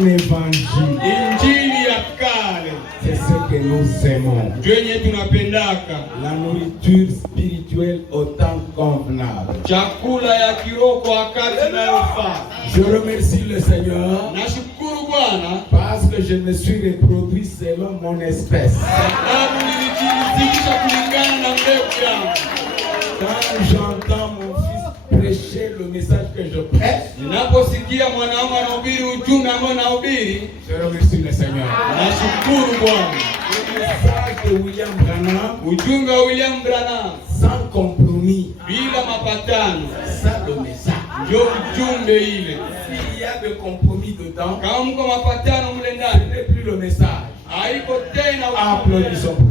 l'ancien évangile. Injili ya kale. C'est ce que nous aimons. Yenye tunapendaka. La nourriture spirituelle au temps convenable. Chakula ya kiroho kwa wakati inayofaa. Je remercie le Seigneur. Nashukuru Bwana parce que je me suis reproduit selon mon espèce. Sababu nilijizidisha kulingana na mbegu yangu. Quand j'entends mon fils prêcher le message que je prêche, ninaposikia mwanangu anahubiri ujumbe ambao nahubiri, je remercie le Seigneur. Nashukuru Bwana. Le message de William Branham, ujumbe wa William Branham, sans compromis, bila mapatano. Ça le message. Ndio ujumbe ile. S'il y a de compromis dedans, kama mko mapatano mle ndani, ce n'est plus le message. Haiko tena. Applaudissons pour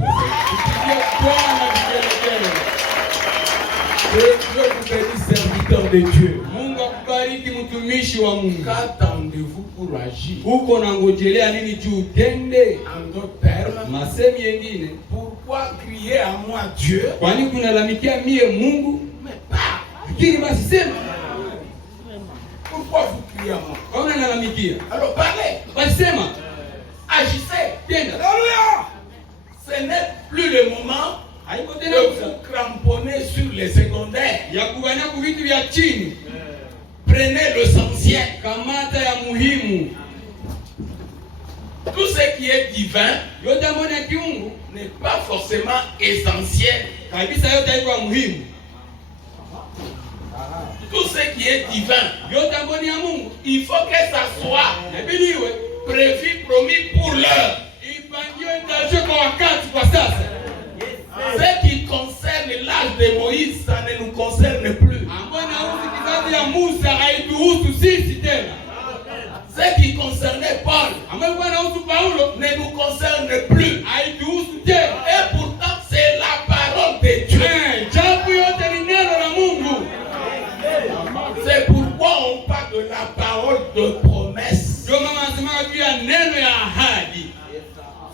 le Dieu vous bénisse, serviteur de Dieu. Mungu akubariki mtumishi wa Mungu. Qu'attendez-vous pour agir? Uko nangojelea nini juu utende? En d'autres termes, masemi yengine, pourquoi crier à moi Dieu? Kwani kunalamikia mie Mungu? Mais pas. Lakini basi sema. Pourquoi vous criez à moi? Kama unanalamikia, alors parlez. Basi sema. Agissez. Tenda. Alléluia. Ce n'est plus le moment de vous cramponner sur les secondaires. Prenez l'essentiel. Tout ce qui est divin n'est pas forcément essentiel. Tout ce qui est divin, il faut que ça soit prévu, promis pour l'heure. Ce qui concerne l'âge de Moïse, ça ne nous concerne plus. Ce qui concernait Paul ne nous concerne plus. Et pourtant, c'est la parole de Dieu. C'est pourquoi on parle de la parole de promesse.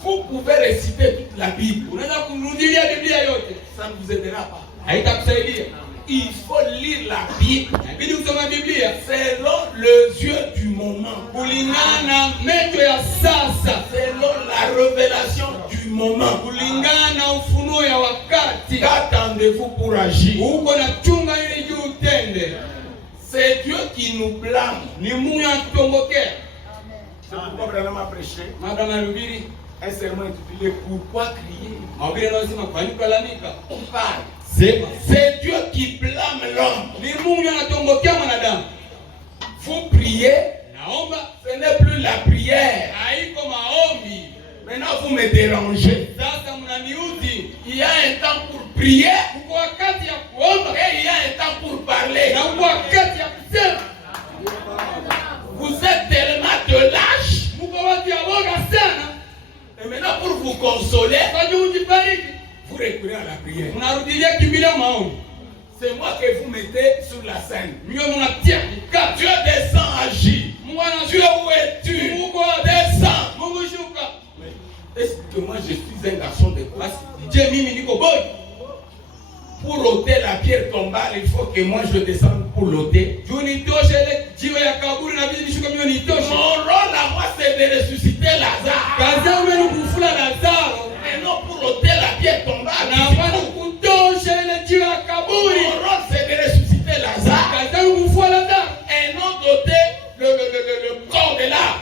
Vous pouvez réciter toute la Bible. Ça ne vous aidera pas. Il faut lire la Bible selon le Dieu du moment. Selon la révélation du moment. Qu'attendez-vous pour agir? C'est Dieu qui nous blâme. C'est pourquoi Branham a prêché un sermon intitulé Pourquoi crier? C'est Dieu qui blâme l'homme. Vous priez, ce n'est plus la prière. Maintenant vous me dérangez. Il y a un temps pour prier et il y a un temps pour parler. Vous êtes tellement de lâches. Et maintenant pour vous consoler, vous recourez à la prière. C'est moi que vous mettez sur la scène. Dieu descend, agit. Dieu, où es-tu? Descends. Est-ce que moi je suis un garçon de classe? Pour ôter la pierre tombale, il faut que moi je descende pour l'ôter. Mon rôle à moi c'est de ressusciter Lazare. Et non pour ôter la pierre tombale. Mon rôle c'est de ressusciter Lazare. Et non d'ôter le corps de l'âme.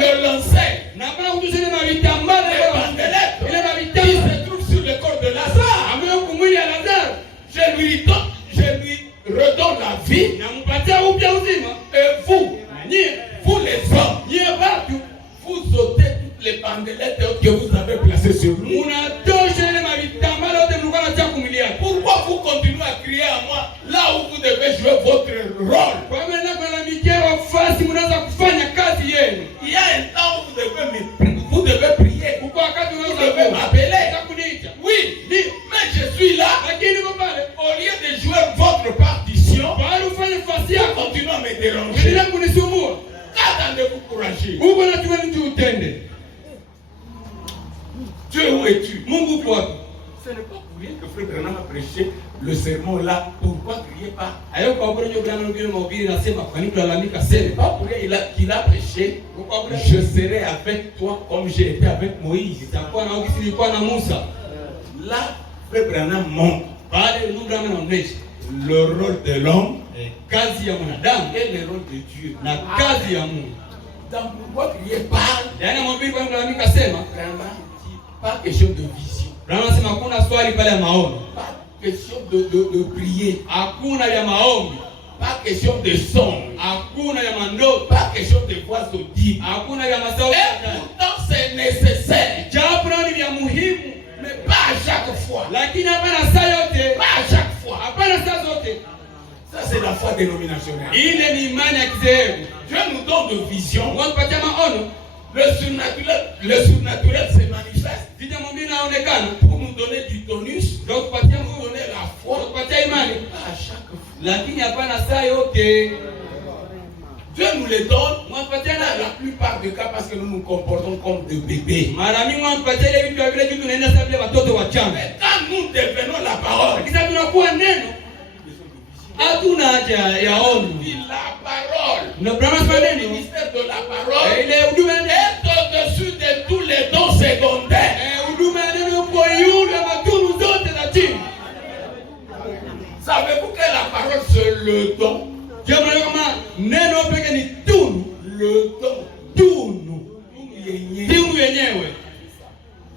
Le lancer. Les bandelettes qui se trouvent sur le corps de Lazare. Je lui redonne la vie. Et vous les hommes, vous ôtez toutes les bandelettes que vous avez placées sur lui. Pourquoi vous continuez à crier à moi là où vous devez jouer votre rôle? Il y a un temps où vous devez prier. Vous devez m'appeler. Oui, mais je suis là. Au lieu de jouer votre partition, vous continuez à me déranger. Qu'attendez-vous pour agir? Dieu, où es-tu? Ce n'est pas pour rien que Frère Branham a prêché le sermon là. Pourquoi crier? criez pas. Ayo kwa bora nyo Branham ngine mahubiri nasema kwa nini kulalamika C'est sema? pas pour qu'il a prêché. Je serai avec toi comme j'ai été avec Moïse. Itakuwa na ukisi nilikuwa na Musa. Là, Frère Branham montre Pale ndugu Branham anaonyesha le rôle de l'homme kazi ya mwanadamu et le rôle de Dieu. na kazi ya Mungu. Donc pourquoi crier pas? Yaani mahubiri kwa nini kulalamika sema? Branham dit pas question de vision. Branham anasema hakuna swali pale ya maombi. Pas question de prier. Hakuna ya maombi. Pas question de son. Hakuna ya mandoto. Pas question de voix audibles. Hakuna ya masauti. Et pourtant c'est nécessaire. Japo ni vya muhimu, Mais pas à chaque fois. lakini hapana saa yote. Pas à chaque fois. Hapana saa zote. Ça c'est la foi dénominationnelle. Ile ni imani ya kizehebu. Dieu nous donne de vision. Wampatia maono. Le surnaturel se manifeste Vita mwambie naonekana. pour nous donner du tonus, Ndio kupatia pour nous Mungu. donner la Ndio foi. kupatia imani. Pas à chaque fois. Lakini hapana saa yote. Dieu nous les donne Wampatia dans na la plupart des cas parce que nous nous comportons comme des bébés. mara mingi wampatia ile vitu vile vitu tunaenda sasa vile watoto wachanga. Mais quand nous devenons la parole, Lakini tunakuwa neno hatuna haja ya ono. dit la parole, Na Branham le maneno ministère de la parole ile huduma ya est au-dessus de tous les dons secondaires. huduma ya neno kwa yule matunu zote za chini. Savez-vous que la parole c'est le don? Jambo kama neno pekee ni tunu, Le don. tunu yenyewe.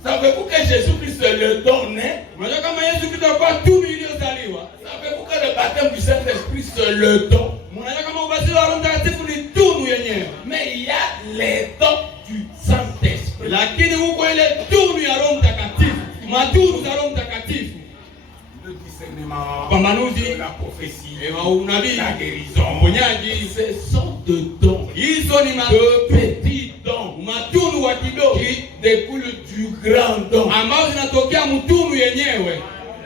Savez-vous que Jésus-Christ c'est le don né? Unajua kama Yesu Kristo alikuwa tunu iliyozaliwa. Savez-vous que le baptême du Saint-Esprit c'est le don? Unajua kama ubatizo wa Roho Mtakatifu ni tunu yenyewe. Mais il y a les dons du Saint-Esprit. Lakini huko ile tunu ya Roho Mtakatifu, matunu za Roho Mtakatifu, Le discernement, pambanuzi, la prophétie, unabii, la guérison, uponyaji, ce sont de dons. hizo ni De petits dons matunu wa kidogo qui découlent du grand don. ambazo zinatokea mtunu yenyewe.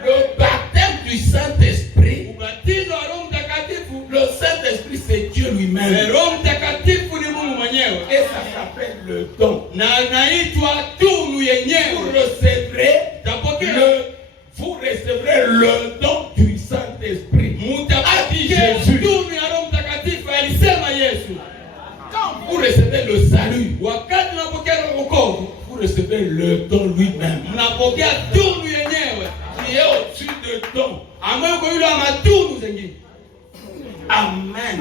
Le baptême du Saint-Esprit, Ubatizo wa Roho Mtakatifu, le Saint-Esprit c'est Dieu lui-même. Roho Mtakatifu ni Mungu mwenyewe. Et ça s'appelle le don. Na naitwa tunu Vous yenyewe. recevrez vous recevrez le don du Saint-Esprit. Mutapokea tunu ya Roho Mtakatifu, alisema Yesu. Quand vous recevez le salut, Wakati unapokea wokovu, vous recevez le don lui-même. mnapokea tunu yenyewe Qui est au-dessus de don. ambayo iko yule wa matunu zingine. Amen.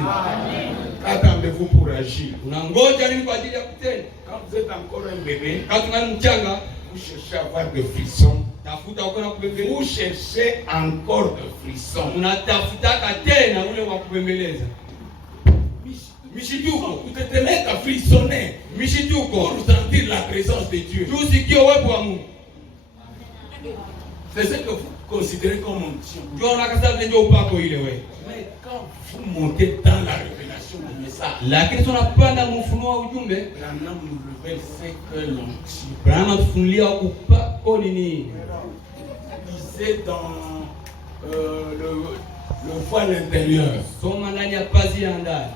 Qu'attendez-vous pour agir? Unangoja nini kwa ajili ya kutenda? Quand vous êtes encore un bébé, Kama tungali mchanga, vous cherchez à avoir des frissons. tafuta uko na kubembeleza. Vous cherchez encore des frissons. Unatafutaka tena ule wa kubembeleza. Mishituko, vous te mettre à frissonner pour Mishituko, sentir la présence de Dieu. tusikie uwepo wa Mungu. C'est ce que vous considérez comme onction. Ndio unakasa vile ndio upako ile wewe. Mais quand vous montez dans la révélation du message, Lakini tunapanda mfunuo wa ujumbe, Branham nous révèle c'est que l'onction. Branham tufunulia upako ni nini? Lisez dans le voile intérieur. Soma ndani ya pazi ya ndani.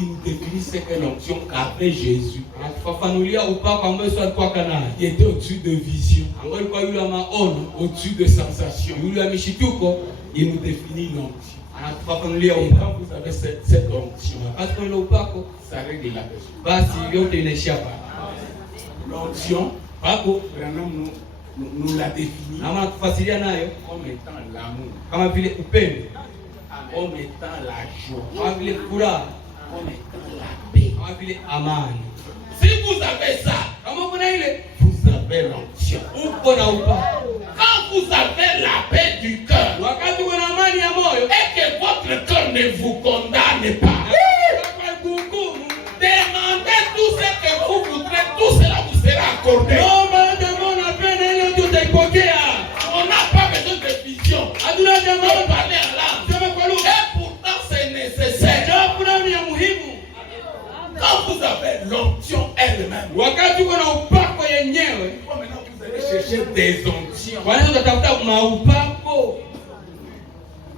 Il nous définit ce que l'onction qu'avait Jésus. Anafafanulia upako ambao Yesu alikuwa nayo. Il était au-dessus de vision, Ambao ilikuwa yule wa maono, au-dessus de sensation. yule wa mishituko, Il nous définit l'onction. anatufafanulia Et upako. quand vous avez cette onction, Wakati kuna ile upako, ça règle la personne. basi yote inaishia pale. L'onction, Upako Branham nous l'a définit na anatufasiria nayo comme étant l'amour, kama vile upendo, comme étant la joie, kama vile furaha, comme étant la paix. kama vile amani. Si vous avez ça, Kama kuna ile vous avez l'onction. uko na upako. Quand vous avez la paix du cœur Wakati kuna amani ya moyo, et que votre cœur ne vous condamne pas, kwa kuhukumu, demandez tout ce que vous voudrez, tout cela vous sera accordé. naomba jambo napenda ile ndio utaipokea. On n'a pas besoin de vision. Hatuna On jambo peut parler en langue. sema kwa lugha. Et pourtant c'est nécessaire. Jambo ni ya muhimu. Quand vous avez l'onction elle-même, Wakati kuna upako yenyewe, maintenant vous allez chercher des onctions. wanaweza kutafuta maupako,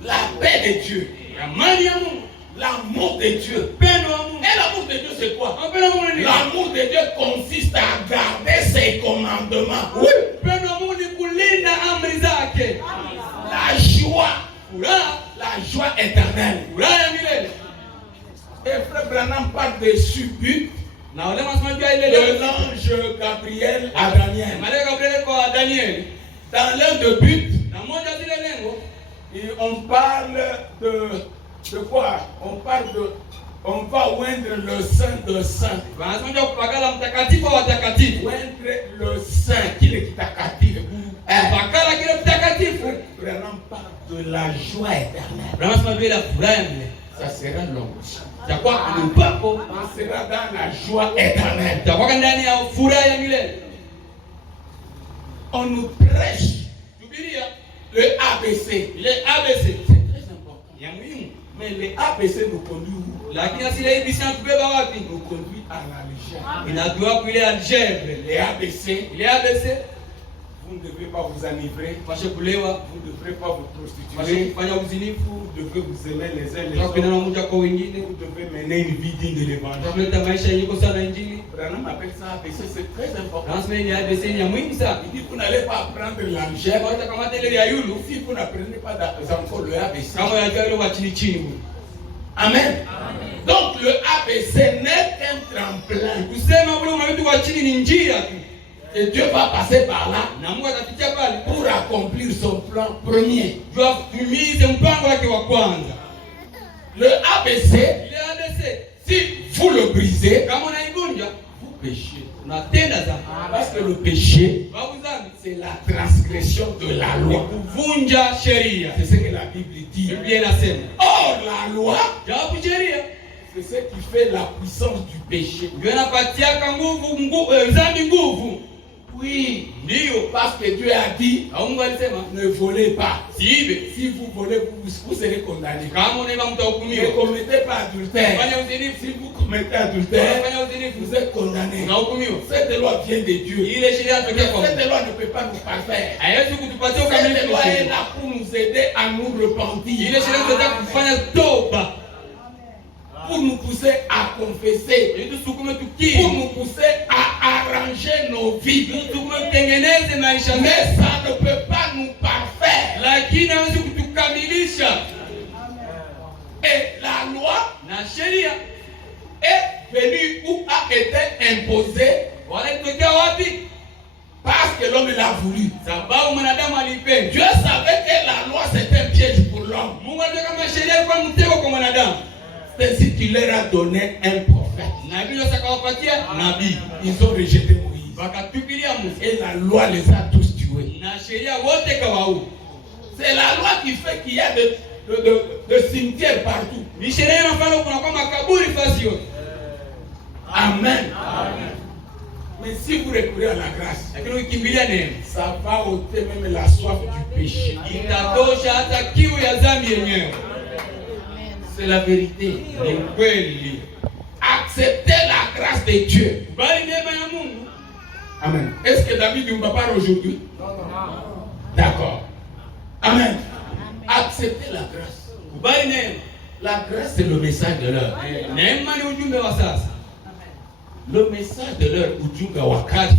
La paix de Dieu, amani ya Mungu, l'amour de Dieu. upendo wa Mungu. Et l'amour de Dieu c'est quoi? Upendo wa Mungu ni nini? L'amour de Dieu consiste à garder ses commandements. Upendo wa Mungu ni kulinda amri zake. La joie, Furaha, la joie joie éternelle. Furaha ya milele. Et frère Branham parle de but. Na wale masimamia ile De l'ange Gabriel à Daniel. Malaika Gabriel kwa Daniel. Dans l'un de but, Na moja zile lengo, et on parle de quoi? On va oindre le Saint de Saint. wanasema kupakala mtakatifu wa watakatifu. Oindre le Saint, qui est takatifu. Pakala kile mtakatifu. Branham parle de la joie éternelle. Wanasema bila furaha ya milele. Ça sera l'onction. Takuwa ni upako. On sera dans la joie éternelle. Takuwa ndani ya furaha ya milele. On nous prêche Tubiria le ABC. ile ABC. C'est très important. Ya muhimu. Mais le ABC nous conduit où? Lakini asile hii bisi natubeba wapi? Nous conduit à la légère. Inatuwa kule algebre. Les ABC, Ile ABC vous ne devez pas vous enivrer. pashe kulewa, Vous ne devrez pas vous pashe prostituer. kufanya uzinifu, Vous devez vous aimer les uns les kupendana autres. mmoja kwa wengine, Vous devez mener une vie digne de l'évangile. kuleta maisha yenye iko sana injili. Branham appelle ça ABC, c'est très important. Nasema ni ABC ni ya muhimu sana. Il dit vous n'allez pas apprendre l'algèbre Kwa kama ile ya yulu, si vous n'apprenez pas encore le ABC. kama ya ile wa chini chini huko. Amen. Donc le ABC n'est qu'un tremplin. Kusema ule unavitu kwa chini ni njia tu. Et Dieu va passer par là Na Mungu atapitia pale pour accomplir son plan premier. jua kutumize mpango wake wa kwanza. Le ABC, Ile ABC si vous le brisez, kama unaivunja vous péchez. unatenda dhambi. Parce que le péché, Babu dhambi c'est la transgression de la ni loi. kuvunja sheria. C'est ce que la Bible dit. Biblia inasema. Or, la loi, Jawabu sheria c'est ce qui fait la puissance du péché. ndio inapatiaka dhambi nguvu. Oui, Ndio parce que Dieu a dit, au Mungu alisema ne volez pas. siibe. Si vous volez, vous serez condamné. Kama unaiba Ne mtahukumiwa. commettez pas adultère. Fanya uzinifu. Si vous commettez adultère, Fanya uzinifu. vous êtes condamné. Unahukumiwa. Cette loi vient de Dieu. Ile sheria inatokea kwa Cette Mungu. loi ne peut pas nous parfaire. Haiwezi kutupatia Cette ukamilifu loi wa est sheria. là pour nous aider à nous repentir. Ile sheria inataka kufanya toba. Pour nous pousser à confesser. Ili tusukume Pour tukiri. nous pousser à arranger nos vies. Tusukume tutengeneze maisha Mais yetu. ça ne peut pas nous parfaire. Lakini hawezi kutukamilisha. Et la loi Na sheria est venue ou a été imposée wanatokea wapi? parce que l'homme l'a voulu. Sababu mwanadamu alipenda. Dieu savait que la loi c'était un piège pour l'homme. Mungu anataka kama sheria ilikuwa mtego kwa mwanadamu. C'est ainsi qu'il leur a donné un prophète. Na bila sakawapatia nabii. Ils ont rejeté Moïse. Wakatupilia Musa. Et la loi les a tous tués. Na sheria wote kawaua. C'est la loi qui fait qu'il y a de cimetières partout. Ni sheria inafanya kuna kwa makaburi fasi yote. Amen. Mais si vous recourez à la grâce, Lakini ukimbilia neema, ça va ôter même la soif du péché. itatosha hata kiu ya dhambi yenyewe. C'est la vérité. Ni kweli. Acceptez la grâce de Dieu. Bali neema ya Mungu. Amen. Est-ce que David ne va pas aujourd'hui? D'accord. Amen. Acceptez la grâce. Bali neema. La grâce, c'est le message de l'heure. Neema ni ujumbe wa sasa. Le message de l'heure, ujumbe wakati.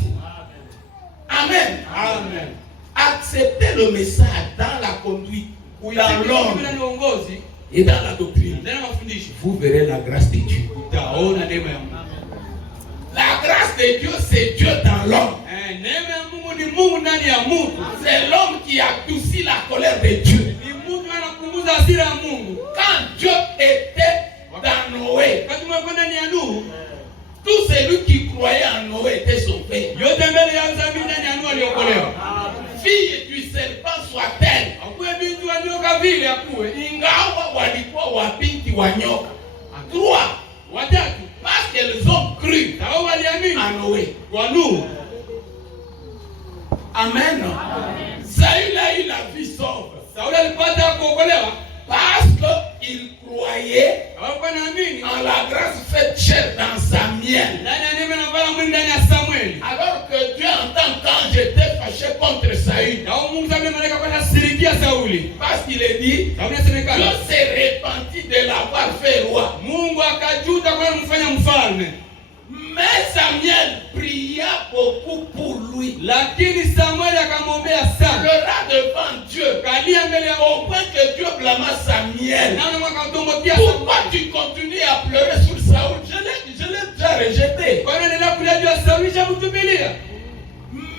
Amen. Amen. Acceptez le message dans la conduite, dans l'ordre Bila uongozi, et dans la doctrine. ndani ya mafundisho, Vous verrez la grâce de Dieu. utaona neema ya Mungu. La grâce de Dieu, c'est Dieu dans l'homme. Neema ya Mungu ni Mungu ndani ya Mungu. C'est l'homme qui adoucit la colère de Dieu. Ni Mungu anapunguza hasira ya Mungu. Quand Dieu était dans Noé, Wakati mwa ndani ya Nuhu, tout celui qui croyait en Noé était sauvé. yote mbele ya dhambi ndani ya Nuhu aliokolewa. Fille du serpent soit-elle. Akuwe binti wa nyoka vile akuwe. Ingawa walikuwa wabinti wa nyoka. Trois. Watatu. Parce qu'elles ont cru Hao waliamini en Noé. kwa Nuhu. Amen. Saül a eu la vie sauve. Sauli alipata kuokolewa Parce qu'il croyait hawakuwa naamini en la grâce faite chair dans sa mienne. ndani ya neema na vala mwili ndani ya Samueli. Alors que Dieu entend quand j'étais fâché contre Saül. Na Mungu sababu malaika kwa nasirikia Sauli. Parce qu'il est dit, Sauli Dieu asemekana s'est repenti de l'avoir fait roi. Mungu akajuta kwa kumfanya mfalme. Mais Samuel pria beaucoup pour lui. Lakini Samueli akamwombea Il sana. pleura devant Dieu. Kalia mbele ya Au point que Dieu blâma Samuel. Samuel. Pourquoi tu continues à pleurer sur Saoul? Je l'ai déjà rejeté.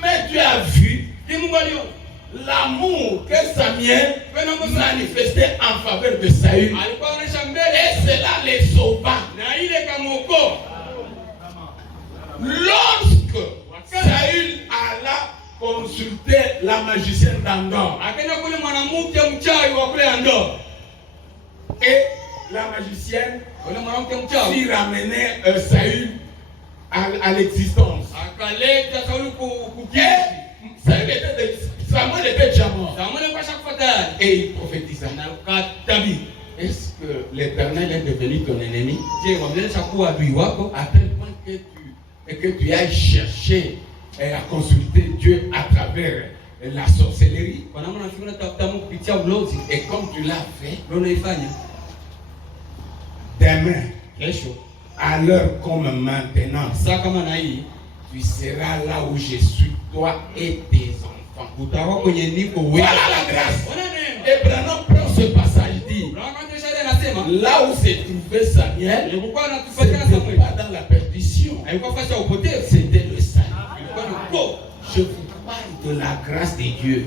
Mais tu as vu l'amour que Samuel manifestait en faveur de Saül. Et cela les sauva. Lorsque Saül alla consulter la magicienne d'Andor, et la magicienne fit ramener Saül à l'existence. Samuel était déjà mort. Et il prophétisa. Est-ce que l'Éternel est devenu ton ennemi? À tel point que tu as cherché à consulter Dieu à travers la sorcellerie. Et comme tu l'as fait, demain, à l'heure comme maintenant, tu seras là où je suis, toi et tes enfants. Voilà la grâce. Et Branham prend ce passage, dit, là où s'est trouvé Samuel, ce n'était pas dans la perdition, c'était le salut. Je vous parle de la grâce de Dieu.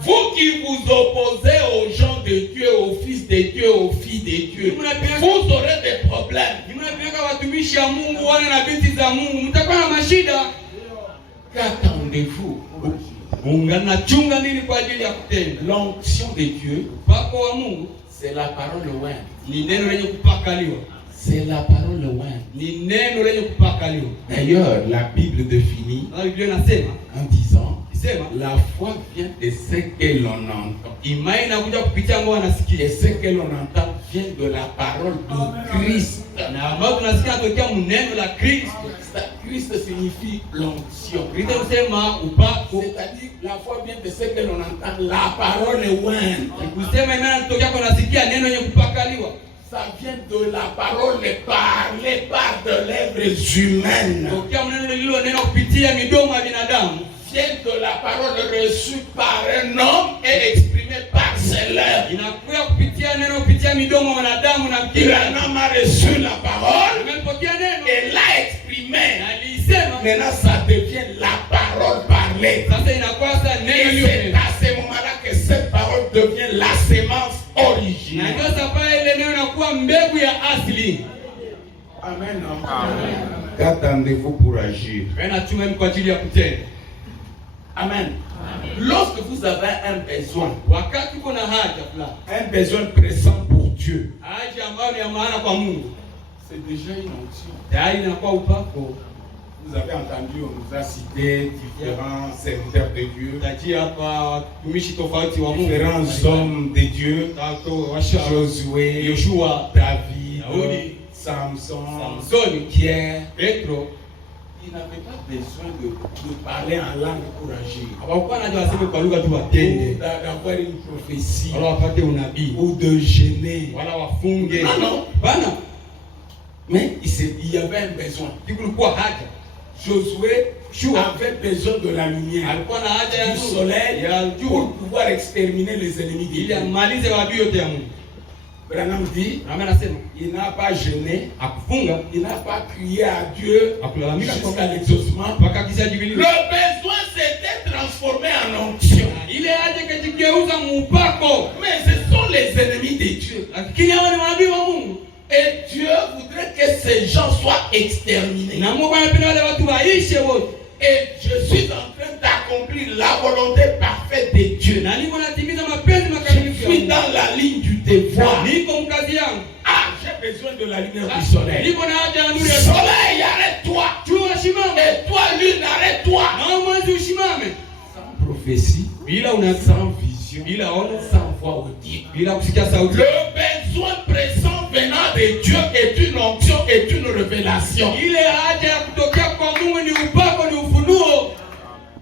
Vous qui vous opposez aux gens de Dieu, aux fils de Dieu, aux filles de Dieu, vous aurez des problèmes. Qu'attendez-vous? L'onction de Dieu, c'est la parole loin. C'est la parole loin. D'ailleurs, la Bible définit en disant, la foi vient de ce que l'on entend. Et ce que l'on entend vient de la parole de Christ. Christ signifie l'onction. C'est-à-dire la foi vient de ce que l'on entend. La parole est loin. Ça vient de la parole parlée par de lèvres humaines. Vient de la parole reçue par un homme et exprimée par ses lèvres. Un homme a reçu la parole et l'a exprimée. Maintenant, ça devient la parole parlée. Et c'est à ce moment-là que cette parole devient la sémence originelle. Amen. Qu'attendez-vous pour agir? Amen. Lorsque vous avez un besoin pressant pour Dieu, c'est déjà une onction. Vous avez entendu, on nous a cité différents serviteurs de Dieu, différents hommes de Dieu, Josué, David, Samson, Pierre, Pétro. Ils n'avaient pas besoin de parler en langue pour agir, ou d'avoir une prophétie, ou de gêner. Non. Mais il y avait un besoin. Josué avait besoin de la lumière, du soleil, pour pouvoir exterminer les ennemis de Dieu. Branham dit, il n'a pas gêné, il n'a pas crié à Dieu jusqu'à l'exaucement. Le besoin s'était transformé en onction. Mais ce sont les ennemis de Dieu. Et Dieu voudrait que ces gens soient exterminés. Et je suis en train d'accomplir la volonté parfaite de Dieu. Je suis dans la ligne du devoir. J'ai besoin de la lumière du soleil. Soleil, arrête-toi. Et toi, lune, arrête-toi. Sans prophétie, sans vision, sans voix audible. Le besoin pressant venant de Dieu est une onction, est une révélation.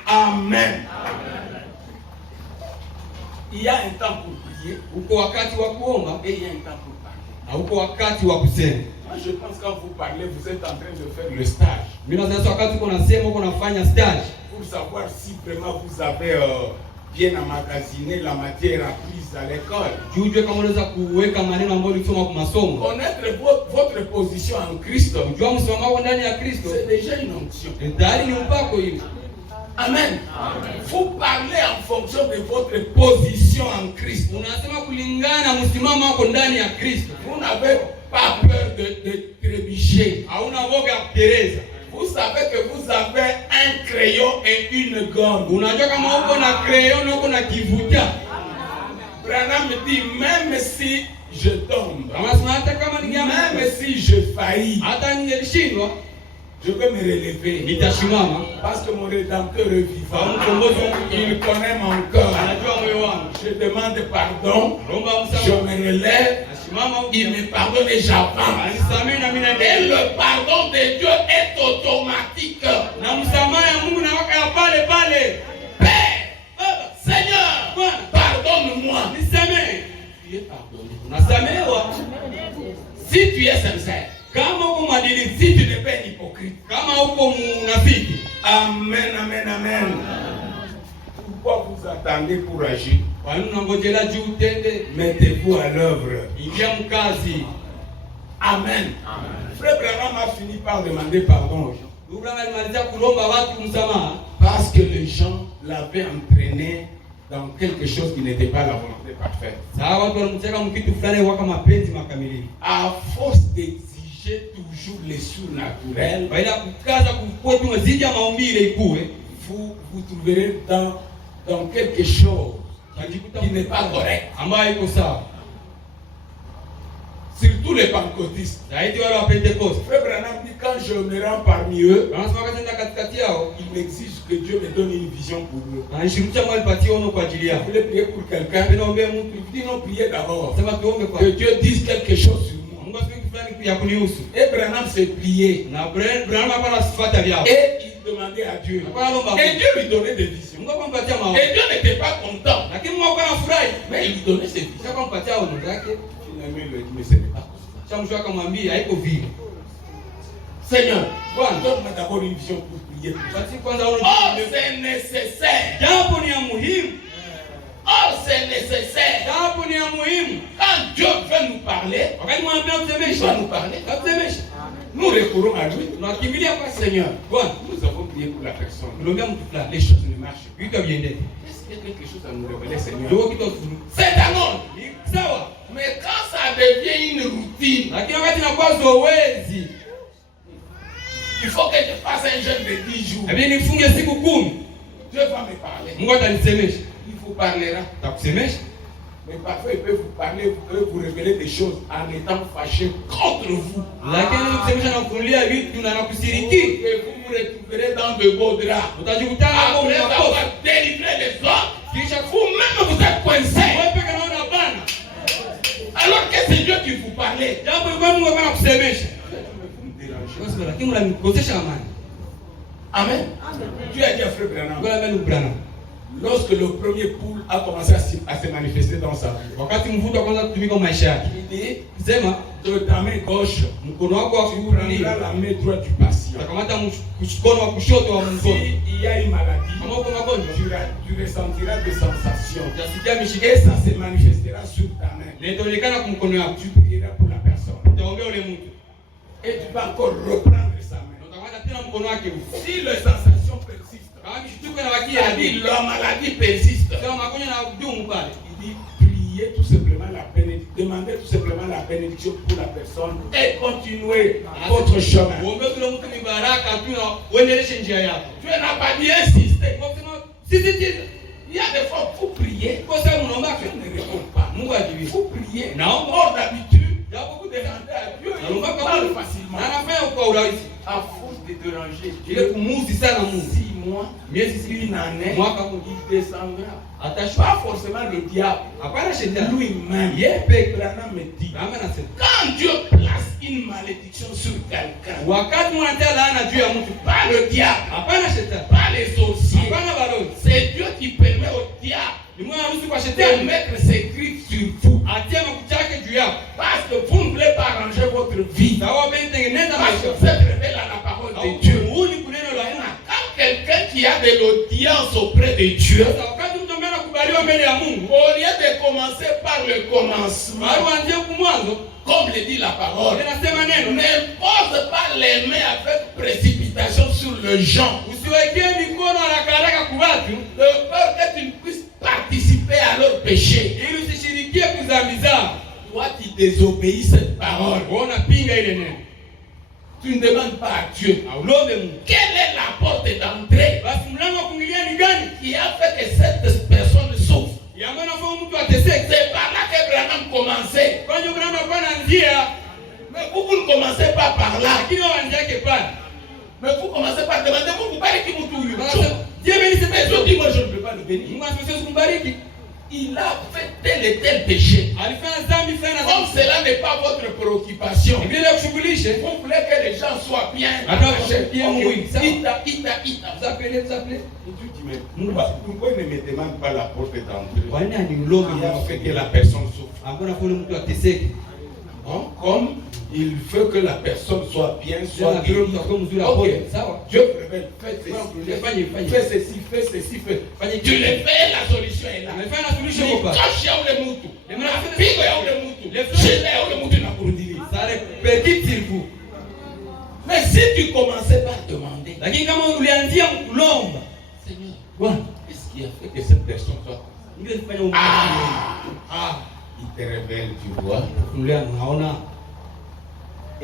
Amen. Il y a un temps pour prier, et il y a un temps pour parler. Moi, je pense que quand vous parlez, vous êtes en train de faire le stage. Pour savoir si vraiment vous avez bien emmagasiner la matière apprise à l'école. Jujue kama unaweza kuweka maneno ambayo ulisoma kwa masomo. Connaître votre position en Christ, Kujua msimamo wako ndani ya Kristo. c'est déjà une onction. Tayari ni upako hivi. Amen. Vous parlez en fonction de votre position en Christ. Unasema kulingana msimamo wako ndani ya Kristo. Vous n'avez pas peur de trébucher. Hauna woga kuteleza. Vous savez que vous avez un crayon et une gomme. Unajua kama uko na crayon na uko na kivuta. Branham me dit, même si je tombe, Anasema hata kama ningeanguka, même si je faillis, hata ningelishindwa, je vais me relever. nitasimama. Parce que mon Rédempteur est vivant. Il connaît mon cœur. Anajua moyo wangu. Je demande pardon. Naomba Je msamaha. me relève. Nasimama Il me pardonne et j'avance. Anisamehe na mimi Et naendelea. le pardon de Dieu est automatique. Na msamaha ya Mungu na waka ya pale pale. Père, Seigneur, pardonne-moi. Nisamehe. Tu es pardonné. Unasamehewa. Si tu es sincère, Kama uko mwadilifu, si tu n'es pas un hypocrite. kama uko munafiki. Amen, amen, amen. Pourquoi vous attendez pour agir? Kwa nini unangojea juu utende? Mettez-vous à l'œuvre. Ingia mkazi. Amen. Frère Branham a fini par demander pardon aux gens. Ndugu yangu alimalizia kulomba watu msamaha Parce que les gens l'avaient entraîné dans quelque chose qui n'était pas la volonté parfaite. sawa, watu walimcheka mkitu fulani waka mapenzi makamilifu. À force d'exiger toujours les surnaturels, Baada kukaza kukwetu mazidi ya maumbile ikuwe, vous trouverez dans quelque chose qui n'est pas correct. ambayo iko sawa. Surtout les pentecôtistes. Zaidi wale wa Pentecoste. Frère Branham dit, quand je me rends parmi eux, Wanasema wakati nenda katikati yao, il m'exige que Dieu me donne une vision pour eux. anashirikisha mwali patia ono kwa ajili Vous yao. voulez prier pour quelqu'un? Napenda ombea mtu. Il dit non, priez d'abord. Sema tuombe kwa Que Dieu dise quelque chose sur moi. Mungu asikie kitu fulani ya kunihusu. Et Branham s'est prié. Na Branham hapa anasifuata vyao. Et il demandait à Dieu. Kwa lomba. Et Dieu lui donnait des visions. Mungu ampatia maono. Et Dieu n'était pas content. Lakini Mungu anafurahi. Mais il lui donnait ses visions. Sasa ampatia ono yake. Finalement, il lui dit, mais ce n'est pas comme ça. Chamsho akamwambia haiko vile. Seigneur, Bwana, donne-moi d'abord une vision pour prier. basi kwanza ono. Oh, c'est nécessaire. Japo ni ya muhimu. Oh, c'est nécessaire. Japo ni ya muhimu. Quand Dieu veut nous parler, Wakati mwambia il va kusemesha. nous parler. Kusemesha. Nous recourons à lui. Tunakimbilia kwa Seigneur, Bwana, nous avons prié pour la personne. tulombea mtu fulani. Les choses ne marchent pas. Vitu viendeke. Est-ce qu'il y a quelque chose à nous révéler, Seigneur? Ndio kitu kizuri. C'est d'accord. Ni sawa. Mais quand ça devient une routine, Lakini wakati inakuwa zoezi, il faut que je fasse un jeûne de 10 jours. hebu nifunge siku 10. Dieu va me parler. Mungu atanisemesha. Il vous parlera. Takusemesha. Mais parfois, il peut vous parler, il peut vous révéler des choses en étant fâché contre vous. Lakini kusemesha na kufunulia vitu na nakusiriki. Et vous vous retrouverez dans de beaux draps. Utajikutana hapo Après unakosa. avoir délivré les autres, Kisha vous-même vous êtes coincé. wewe peke naona bana. Alors que c'est Dieu qui vous parlait. Jambo ilikuwa Mungu anakusemesha. Vous me dérangez. Kwa sababu lakini mnanikosesha amani. Amen. Dieu a dit à Frère Branham, Ngoja mimi Branham. lorsque le premier poule a commencé à se manifester dans sa vie, Wakati mvuto wa kwanza kutumika maisha yake. il dit, Sema de ta main gauche, mkono wako wa tu prendras kulia la main droite du patient. utakamata mkono wa kushoto wa mkono. S'il y a une maladie, Kama uko magonjwa, tu ressentiras des sensations. utasikia Et mishike ça se manifestera sur ta main. na itaonekana kwa mkono wako. Tu prieras pour la personne. Utaombea ule mtu. Et tu vas encore reprendre sa main. Na utakamata tena mkono wake huko. Si les sensations persistent, Kama mshtuko na wakia na c'est-à-dire la maladie persiste, kama magonjwa na dumu pale. il dit priez tout simplement la bénédiction, demandez tout simplement la bénédiction pour la personne et continuez votre chemin. Uombe kule mtu mibaraka tu na uendeleshe njia yako. Tu n'as pas dit insister. Kwa kusema sisitiza. Il y a des fois vous priez, Kwa sababu unaomba Dieu ne répond pas. Mungu ajibu. Vous priez. Naomba Or d'habitude, japo vous demandez à Dieu, naomba il kwa parle Mungu. facilement. Na anafanya kwa urahisi. À force de déranger Ile Dieu, kumuuzi sana Mungu. 6 mois, Miezi sita une année, mwaka mmoja il descendra. atashuka. Pas forcément le diable, Hapana shetani. lui-même. Yeye peke Branham me dit, Rama anasema quand Dieu place une malédiction sur quelqu'un, wakati mwanadamu laana juu ya mtu, pas le diable, hapana shetani, pas les sorciers, hapana baroni, c'est Dieu qui permet au diable ni mwana harusi kwa de shetani mettre ses griffes sur vous. atie makucha yake juu yako. Parce que vous ne voulez pas arranger votre vie. Sawa benitengeneza Parce que maisha. vous êtes révélé à la parole de Dieu. Muuni kuneno la Mungu. Quand quelqu'un qui a de l'audience auprès de Dieu Sasa wakati mtu ambaye mbele ya Mungu, au lieu de commencer par le commencement, uanze kumwanzo, comme le dit la parole, inasema neno, ne pose pas les mains avec précipitation sur le gens, usiwekee mikono haraka haraka kwa watu, de peur que tu ne puisses participer à leur péché. ili usishirikie kudhambi zao. Toi, tu désobéis cette parole. Unapinga ile neno. Tu ne demandes pas à Dieu. Quelle est la porte d'entrée qui a fait que cette personne souffre? C'est par là que Branham commençait. Mais vous ne commencez pas par là. Mais vous commencez par demander vous parlez qui vous Dieu bénisse, mais je dis moi je ne peux pas le bénir. Il a fait tel et tel péché. Comme cela n'est pas votre préoccupation, vous voulez que les gens soient bien. Pourquoi il ne me demande pas la porte d'entrée? Il a fait que la personne souffre. Comme il veut que la personne soit bien, soit guérie. Okay. Dieu prévèle, fais ceci, fais ceci, fais. Tu le fais, la solution est là. Mais si tu commençais par demander, Seigneur, qu'est-ce qui a fait que cette personne soit... il te révèle, tu vois.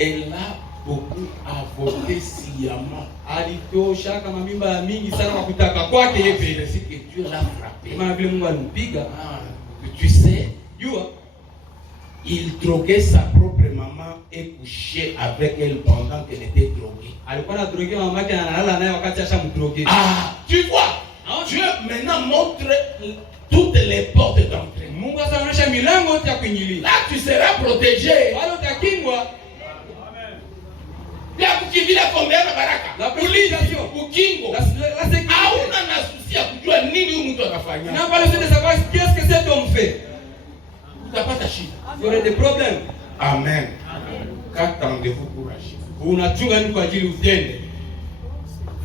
Elle a beaucoup avorté sciemment. C'est que Dieu l'a frappé. Tu sais, il droguait sa propre maman et couchait avec elle pendant qu'elle était droguée. Tu vois, Dieu maintenant montre toutes les portes d'entrée. Là, tu seras protégé. La pollution, ukingo. Hauna na souci ya kujua nini huyu mtu anafanya. Na pas le souci de savoir qu'est-ce que cet homme fait. Utapata shida. Il y aurait des problèmes. Amen. Qu'attendez-vous pour agir? Unachunga ni kwa ajili utende.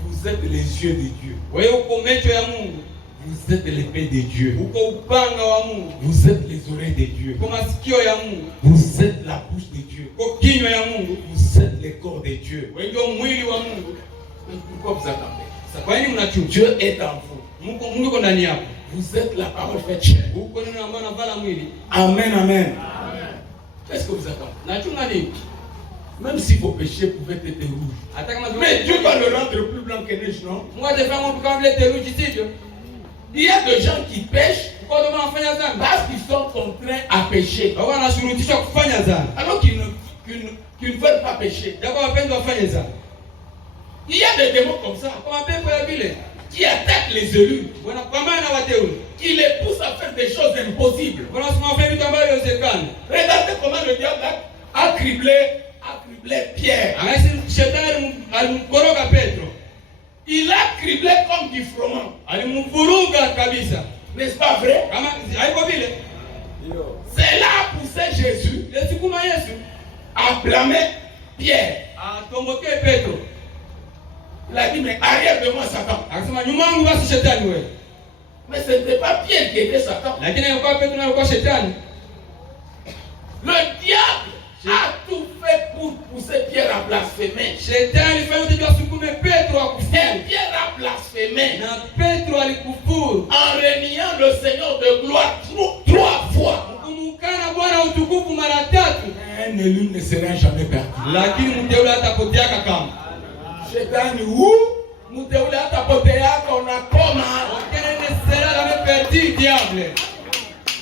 Vous êtes les yeux de Dieu. Wewe uko macho ya Mungu. Vous êtes l'épée de Dieu. Uko upanga wa Mungu. Vous êtes les oreilles de Dieu. Uko masikio ya Mungu. Vous êtes la bouche de Dieu. Uko kinywa ya Mungu. Vous êtes le corps de Dieu. Wewe ndio mwili wa Mungu. Pourquoi vous attendez? Kwa nini mnachunga? Dieu est en vous. Mungu yuko ndani yako. Vous êtes la parole faite chair. Uko neno ambalo navala mwili. Amen, amen. Qu'est-ce que vous attendez? Nachunga nini? Même si vos péchés pouvaient être rouges. Mais Dieu va le rendre plus blanc que neige, non? Il y a des gens qui pêchent parce qu'ils sont contraints à pécher. Alors qu'ils ne veulent pas pécher. Il y a des démons comme ça qui attaquent les élus, qui les poussent à faire des choses impossibles. Regardez comment le diable a criblé Pierre. Il a criblé comme du froment. N'est-ce pas vrai? C'est là a poussé Jésus à blâmer Pierre. Il a dit, mais arrière de moi, Satan. Mais ce n'était pas Pierre qui était Satan. Le diable a tout fait pour pousser Pierre à blasphémer. Et Pierre a blasphémé en reniant le Seigneur de gloire 3 fois. Un élu ne sera jamais perdu. Shetani où muteule atapotea kona koma. Ne sera jamais perdu, diable.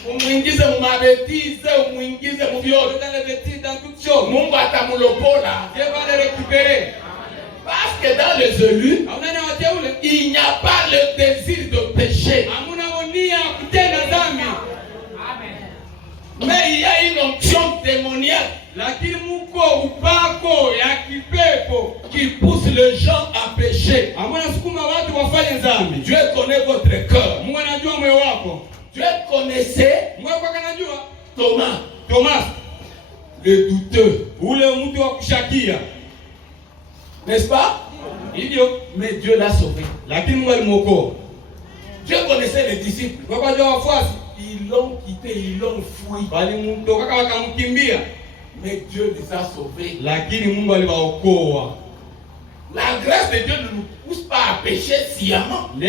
Umwingize mumabetize, umwingize muvyote. Dans toutes choses. Mungu atamulopola. Dieu va le récupérer. Parce que dans les élus, il n'y a pas le désir de pécher. Mais il y a une onction démoniaque qui pousse les gens à pécher. Dieu connaît votre cœur. Dieu connaissait Thomas, le douteux. N'est-ce pas? Mais Dieu l'a sauvé. Dieu Dieu connaissait les disciples. Ils l'ont quitté, ils l'ont fui. Mais Dieu les a sauvés. La grâce de Dieu ne nous pousse pas à pécher sciemment. Non.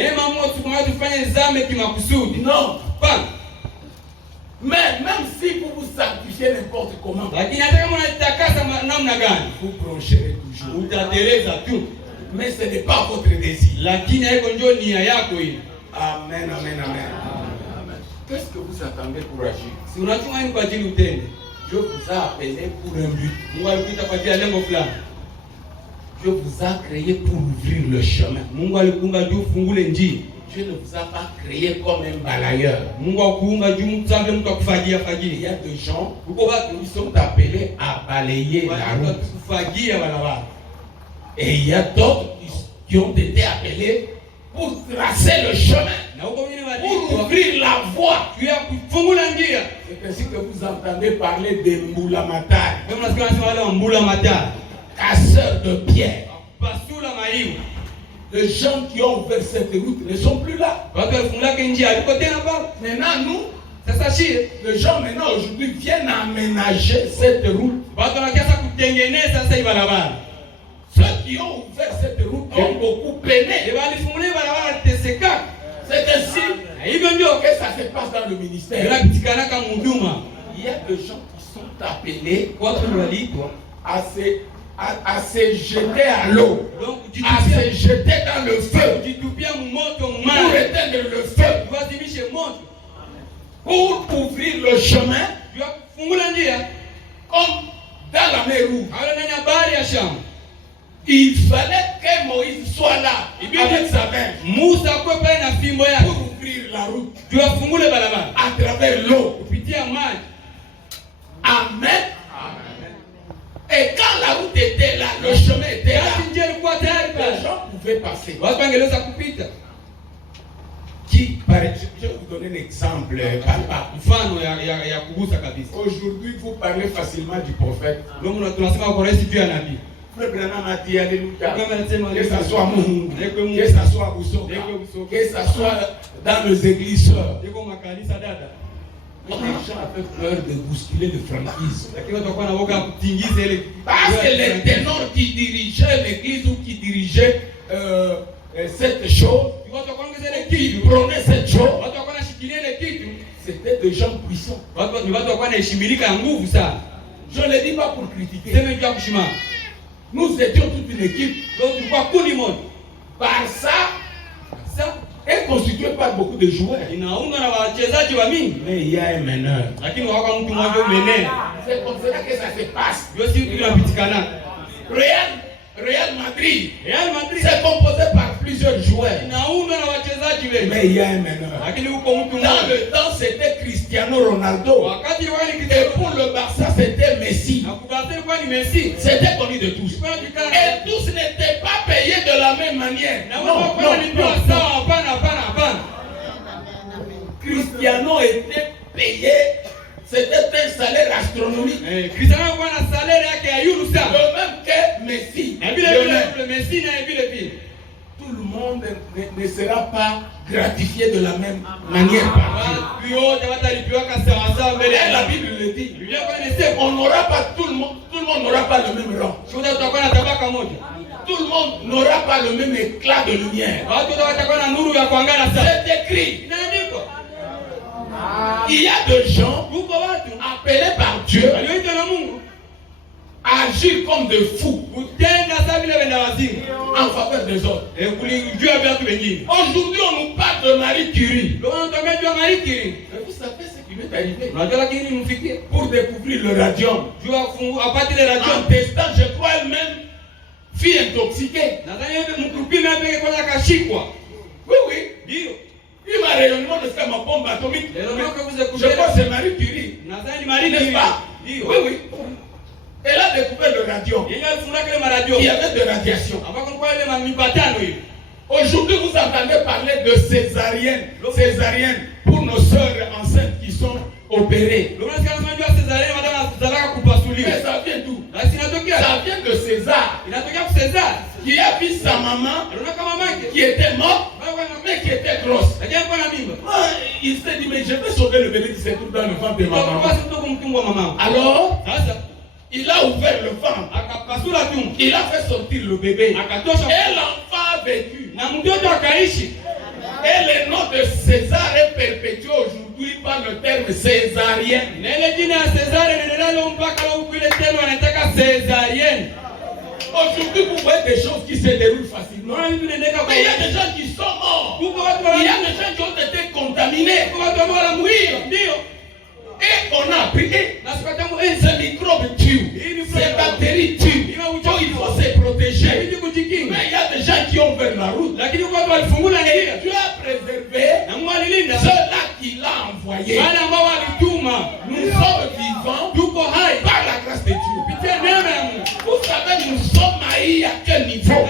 Mais même si vous vous sanctifiez n'importe comment, vous broncherez toujours. Mais ce n'est pas votre désir. Amen, amen, amen. Qu'est-ce que vous attendez pour agir? Dieu vous a appelé pour un but. Dieu vous a créé pour ouvrir le chemin. Dieu ne vous a pas créé comme un balayeur. Il y a des gens qui sont appelés à balayer la route. Et il y a d'autres qui ont été appelés pour tracer le chemin, pour ouvrir la voie. C'est ainsi que vous entendez parler des Mboulamata, casseurs de pierres. Les gens qui ont ouvert cette route ne sont plus là. Maintenant, nous, les gens maintenant aujourd'hui viennent aménager cette route. Ceux qui ont ouvert cette route ont beaucoup peiné. C'est ainsi que ça se passe dans le ministère. Il y a des gens qui sont appelés à se jeter à l'eau, à se jeter dans le feu, pour éteindre le feu, pour ouvrir le chemin, comme dans la mer Rouge. Il fallait que Moïse soit là avec sa main pour ouvrir la route à travers l'eau. Amen. Et quand la route était là, le chemin était là, les gens pouvaient passer. Je vais vous donner un exemple, papa. Aujourd'hui, vous parlez facilement du prophète. Frère Branham a dit alléluia. Que ça soit Mouhou, que ça soit Boussoka, que ça soit dans les églises sœurs. Les gens avaient peur de bousculer le franquisme. Parce que les ténors qui dirigeaient l'église ou qui dirigeaient cette chose, qui prenaient cette chose, c'était des gens puissants. Je ne le dis pas pour critiquer. Nous étions toute une équipe. Par ça est constitué par beaucoup de joueurs. Mais il y a un meneur. C'est comme cela que ça se passe. Real Madrid, c'est composé par plusieurs joueurs. Mais il y a un meneur. Dans le temps, c'était Cristiano Ronaldo. Et pour le Barça, c'était Messi. C'était connu de tous. Et tous n'étaient pas payés de la même manière. Non. Cristiano était payé. C'était un salaire astronomique. Le même que Messi. Tout le monde ne sera pas gratifié de la même manière par Dieu. Et la Bible le dit. On n'aura pas tout le monde n'aura pas le même rang. Tout le monde n'aura pas le même éclat de lumière. C'est écrit. Il y a des gens appelés par Dieu à agir comme des fous en faveur des autres. Aujourd'hui, on nous parle de Marie Curie. Mais vous savez ce qui m'est arrivé pour découvrir le radium. En testant, je crois elle-même fille intoxiquée. Oui. Il m'a rayonnement de faire ma bombe atomique. Je crois que c'est Marie Curie. N'est-ce pas? Oui. Elle a découvert le radium. Il y avait de radiation. Aujourd'hui, vous entendez parler de césarienne pour nos sœurs enceintes qui sont opérées. Mais ça vient d'où? Ça vient de César. Qui a vu sa maman qui était morte, mais tenait qui était grosse. Lakini alikuwa na mimba. Il s'est dit, mais je vais sauver le bébé qui se trouve dans le ventre de ma maman. Basi mtoto kumtungwa mama. Alors, Sasa il a ouvert le ventre. akapasula tumbo. Il a fait sortir le bébé. Akatosha. Et l'enfant a vécu. Na mtoto akaishi. Et le nom de César est perpétué aujourd'hui par le terme césarien. Nele jina ya César ndio mpaka leo kile tena wanataka césarienne. Aujourd'hui, vous voyez des choses qui se déroulent facilement. Mais il y a des gens qui sont morts. Il y a des gens qui ont été contaminés. Et on a appris ce microbe tue, ces bactéries tuent. Donc il faut se protéger. Mais il y a des gens qui ont ouvert la route. Dieu a préservé ceux-là qu'il a envoyés. Nous sommes vivants par la grâce de Dieu. Vous savez, nous sommes haïs à quel niveau?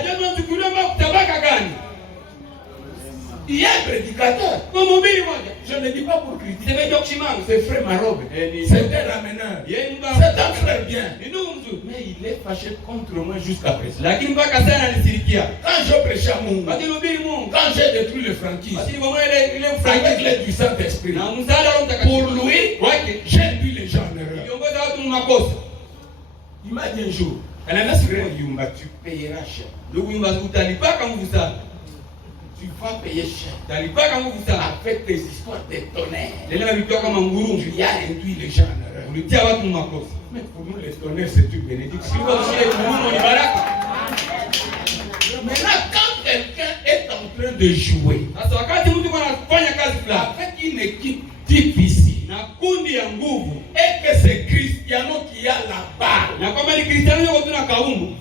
Il y a un prédicateur. Je ne dis pas pour critiquer. C'est frère Marobe. C'est un rameneur. C'est un frère bien. Mais il est fâché contre moi jusqu'à présent. Quand je prêchais à mon quand j'ai détruit le franquisme avec l'aide du Saint-Esprit, pour lui, j'ai induit les gens en erreur. Il m'a dit un jour, tu payeras cher. Tu vas payer cher. Avec tes histoires de tonnerre. Tu as induit les gens en erreur. Mais pour nous, les tonnerres, c'est une bénédiction. Maintenant, quand quelqu'un est en train de jouer avec une équipe difficile, et que c'est Cristiano qui a la balle,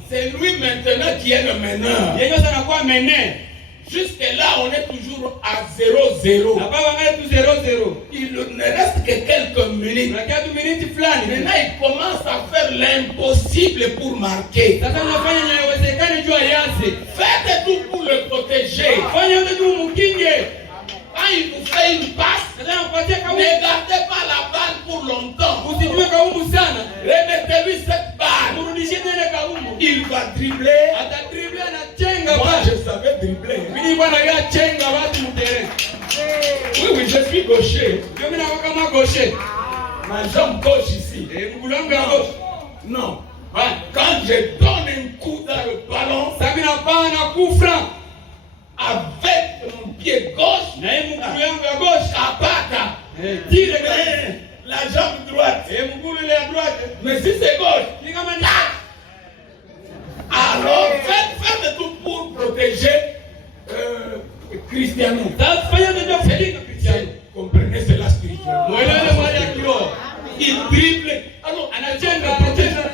c'est lui maintenant qui est le meneur. Jusque-là, on est toujours à 0-0. Il ne reste que quelques minutes. Maintenant, il commence à faire l'impossible pour marquer. Faites tout pour le protéger. Quand il vous fait une passe, ne gardez pas la balle pour longtemps. Remettez-lui cette balle. Il va dribbler. Moi, je savais dribbler. Oui, je suis gaucher. Ma jambe gauche ici. Non. Quand je donne un coup dans le ballon, avec mon pied gauche, à battre, la jambe droite. Mais si c'est gauche, alors faites tout pour protéger Cristiano. Comprenez cela spirituellement. Il dribble. Alors,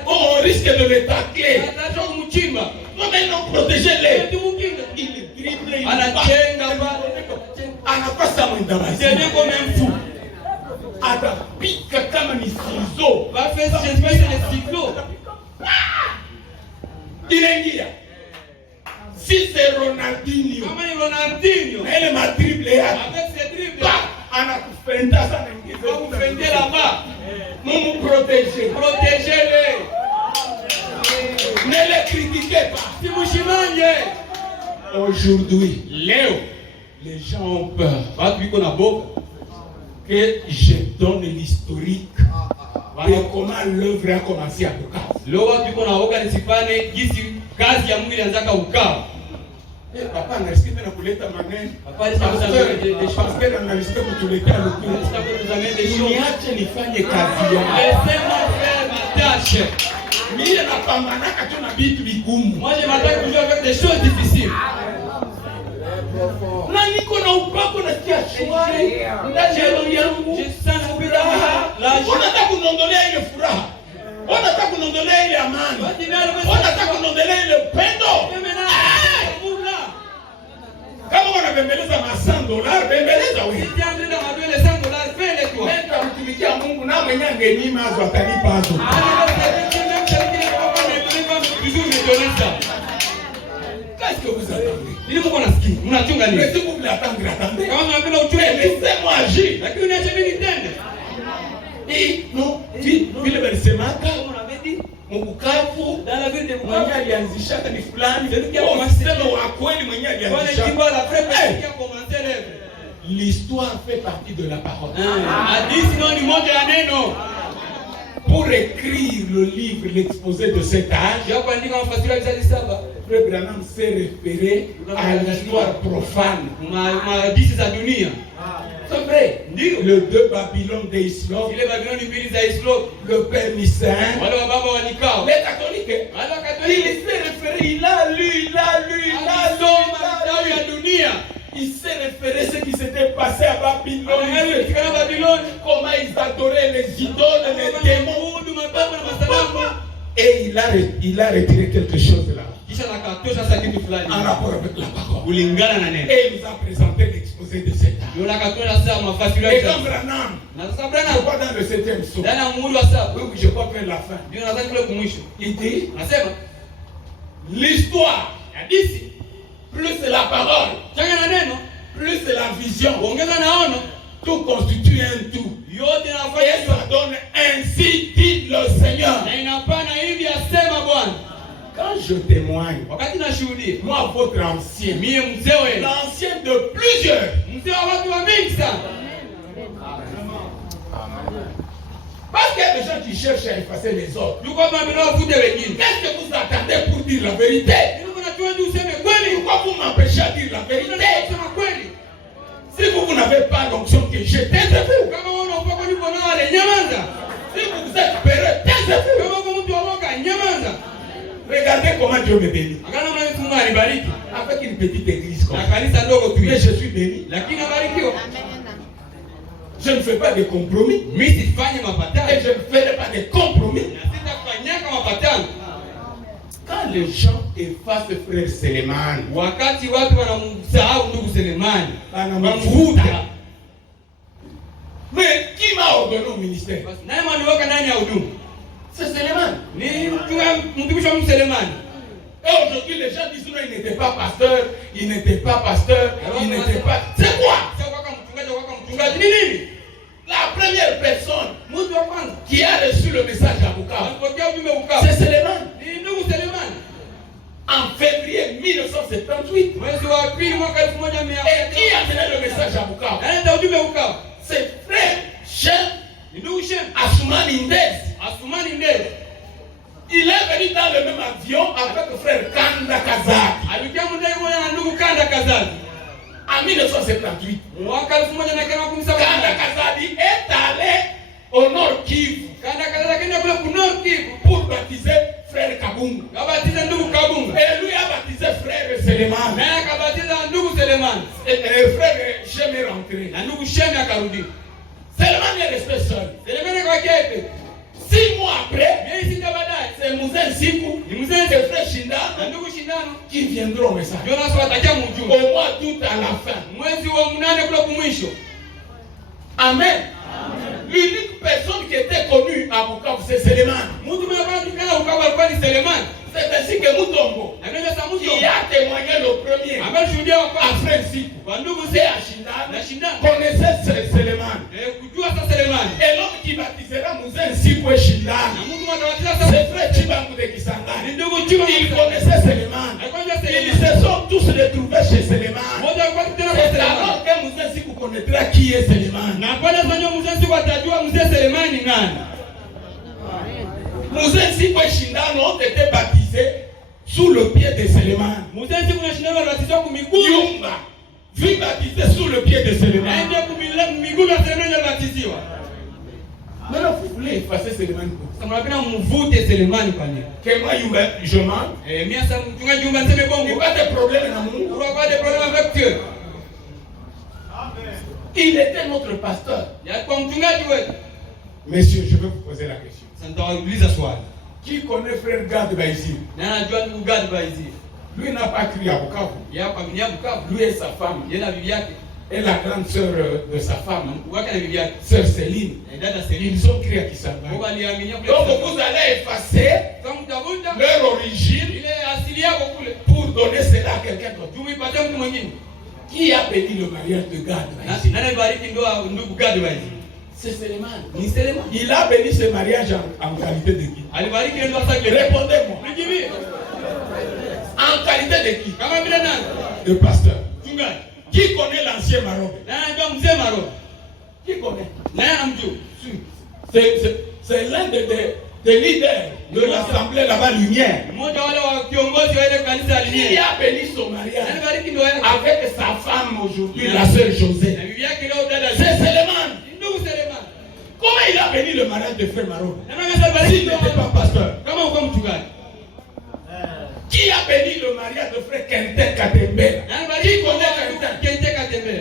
on risque de le tacler. Non, mais non, protégez-les. Il dribble. Il anakosa mwendamazi. Atapika kama ni ciseaux. Inaingia. Si c'est Ronaldinho, elle m'a dribblé. Anakufenda sana ngine là-bas. Nous protéger. Protégez-les. Ne les critiquez pas. Aujourd'hui, les gens ont peur que je donne l'historique de comment l'œuvre a commencé à Bukavu. Papa anasikia tena kuleta maneno. Pastor anasikia kutuletea lugha. Niache nifanye kazi yangu. Laissez-moi faire ma tâche. Mimi napambana tu na vitu vigumu. Moi je m'attaque toujours avec des choses difficiles. Na niko na upako na kia shwari. Ndani ya roho yangu. Unataka kunondolea ile furaha. Unataka kunondolea ile amani. Unataka kunondolea ile upendo. Kama unabembeleza $100, bembeleza wewe. Nenda mtumikia Mungu na mwenye angenima azo atalipa azo. Qu'est-ce que vous attendez? Ili Mungu anasikia. Mnachunga nini? Laissez-moi vous attendre. Kama unapenda uchunge, laissez-moi agir. Lakini uniache mimi nitende. Non, vile walisemaka Mbukavu, mwenye alianzishaka ni fulani. Wasema wa kweli mwenye alianzishaka. l'histoire fait partie de la parole. Hadithi nayo ni moja ya neno. Pour écrire le livre, l'exposé de cet âge, Ya kuandika mafasiri ya vizazi saba. Frère Branham s'est référé à l'histoire profane. Hadithi za dunia. C'est vrai. Le deux Babylone des Islam, Zile Babiloni mbili za Islam. le Père Nissan, Wale wa baba walikao. les catholiques. Wale wa Il Katoliki. s'est référé, il a lu. Alisoma vitabu ya dunia. Il s'est référé à ce qui s'était passé à Babylone. Anaangalia katika Babiloni. Comment ils adoraient les idoles, les démons. Mungu mababu na masanamu. Et il a retiré quelque chose là, Kisha nakatosha sasa kitu fulani. en rapport avec la parole. Kulingana na neno. Et il nous a présenté l'exposé de cet âge. Ndio nakatosha sasa mafasiri ya Et vizazi. comme Branham, Na sasa je Branham crois dans le 7e psaume, ndani ya muhuri wa saba. oui, je crois vers la fin, Ndio nadhani kule kumwisho. il dit, Anasema l'histoire, hadithi plus c'est la parole, changa na neno, plus c'est la vision, kuongeza na ono, tout constitue un tout. yote Et nafanya ça donne ainsi dit le Seigneur. na inapana hivi asema Bwana. Quand je témoigne, Wakati nashuhudia moi votre ancien, mie mzee wewe, l'ancien de plusieurs, mzee wa watu wa mingi sana. parce qu'il y a des gens qui cherchent à effacer les autres. Yuko hapa mnaovute wengine. Qu'est-ce que vous attendez pour dire la vérité? Yuko na tuwe useme kweli. Pourquoi vous m'empêchez à dire la vérité? Unasema kweli. Si vous n'avez pas l'onction que j'ai, taisez-vous. Kama wewe unaogopa nipo na wale nyamaza. Si vous êtes peureux, taisez-vous. Kama uko mtu oroka nyamaza. Regardez comment Dieu me bénit. Akana mnayefunga alibariki. Avec une petite église comme Na ça. kanisa ndogo tu. Mais je suis béni. Lakini abarikiwa. Je ne fais pas de compromis. Mimi sifanye Et mapatano. je ne ferai pas de compromis. Na sitafanyaka mapatano. Quand les gens effacent frère Selemani, Wakati watu wanamsahau ndugu Selemani, wanamvuta. Mais qui m'a ordonné au ministère? basi naye maniweka ndani ya huduma C'est Selemani. ni mtumishi wa Mungu Selemani. Et aujourd'hui, les gens disent non, il n'était pas pasteur, il n'était pas pasteur, il n'était pas. C'est quoi? Sio kaka mchungaji ni nini? La première personne Mtu wa kwanza qui a reçu le message à Bukavu, alipokea ujumbe Bukavu c'est Selemani. ni ndugu Selemani. En février 1978. Mwezi wa pili mwaka 1100. Et qui a donné le message à Bukavu? Anaenda ujumbe Bukavu. C'est frère Shem Ni ndugu Shem Asumani Ndez. Asumani Ndezi. Il est venu dans le même avion avec le frère Kanda Kazaki Alikia mndai mmoja na ndugu Kanda Kazazi. en 1978. Mwaka 1917. Kanda Kazadi est allé au Nord Kivu Kanda Kazazi akaenda kule Kunor Kivu pour baptiser frère Kabunga. akabatiza ndugu Kabunga. Et lui a baptisé frère Selemani. Naye akabatiza ndugu Selemani. Et frère Shem est rentré. Na ndugu Shemi akarudi. Selemani est resté seul. Selemani kwa kete. 6 mois après, Miezi sita baadaye c'est Mouzen Sikou ni et mzee frère Shinda na ndugu Shindano qui viendront au message. Jonas watakia mjumbe. Au mois d'août à la fin. Mwezi wa 8 kule kumwisho. Amen. L'unique personne qui était connue à Bukavu, c'est Selemani. Mtu mmoja tukana Bukavu alikuwa ni Selemani. C'est ainsi que Mutombo, Na ndio sasa mtu qui a témoigné le premier ameshuhudia kwa après Sikou, kwa ndugu c'est Zea Ashinda, na Shindano. connaissait Selemani. Kujua sasa Selemani. Et l'homme qui baptisera Mouzen Sikou et Shinda, Na mtu mmoja atawatiza sasa c'est frère Chibangu de ni Kisangani. ndugu Chima. Il connaissait Selemani. Alikuwa anajua Ils Selemani. se sont tous retrouvés chez Selemani. Mmoja alikuwa tena kwa C'est Selemani. alors que Mouzen Sikou connaîtra qui est Selemani. Na kwa nini sanyo mzee siku atajua mzee Selemani nani? Mouzen Sikou et Shinda ont été baptisés sous le pied de Selemani. Mzee siku na Shindano walibatizwa kwa miguu. Yumba fut baptisé sous le pied de Selemani. Aende kwa miguu ya Selemani alibatiziwa. Maintenant, vous voulez effacer Selemani. Sasa mnapenda mvute Selemani kwa nini? Que moi, Yumba, je mens. Mimi sasa mchungaji Jumba niseme Il n'y bongo. a pas de problème dans mon. Pourquoi pas des problèmes avec Dieu? Il était notre pasteur. Ya kwa mchungaji wetu. Messieurs, je vais vous poser la question. Sasa nitawauliza swali. Qui connaît frère Gad Baïzi? Na anajua ndugu Gad Baizi. Lui n'a pas crié à Bukavu. Ya kwa minia Bukavu. Lui et sa femme. Yeye na bibi yake. Et la grande sœur de sa femme, Wake na bibi yake. sœur Céline. Dada Selim. Ils ont crié à Kisangani. Kwa aliaminia kule. Donc vous allez effacer Kama mtavuta leur origine ile asili yako kule. pour donner cela à quelqu'un d'autre. Tumipate mtu mwingine. Qui a béni le mariage de Gad Baïzi? Nani bariki ndoa ndugu Gad Baizi? C'est Selemani. Ni Selemani. Il a béni ce mariage en qualité de qui? Alibariki ndoa zake. Répondez-moi. Nijibi. En qualité de qui? Kama vile nani? De pasteur. Mchungaji. Qui connaît l'ancien l'ancien Marobe. Qui connaît? C'est l'un des leaders de l'Assemblée là-bas, Lumière. Qui a béni son mariage avec sa femme aujourd'hui, la sœur José. C'est Seleman. Comment il a béni le mariage de frère Marobe s'il n'était pas pasteur? Qui a béni le mariage de frère Kente Katembe? Qui connaît Kente Katembe?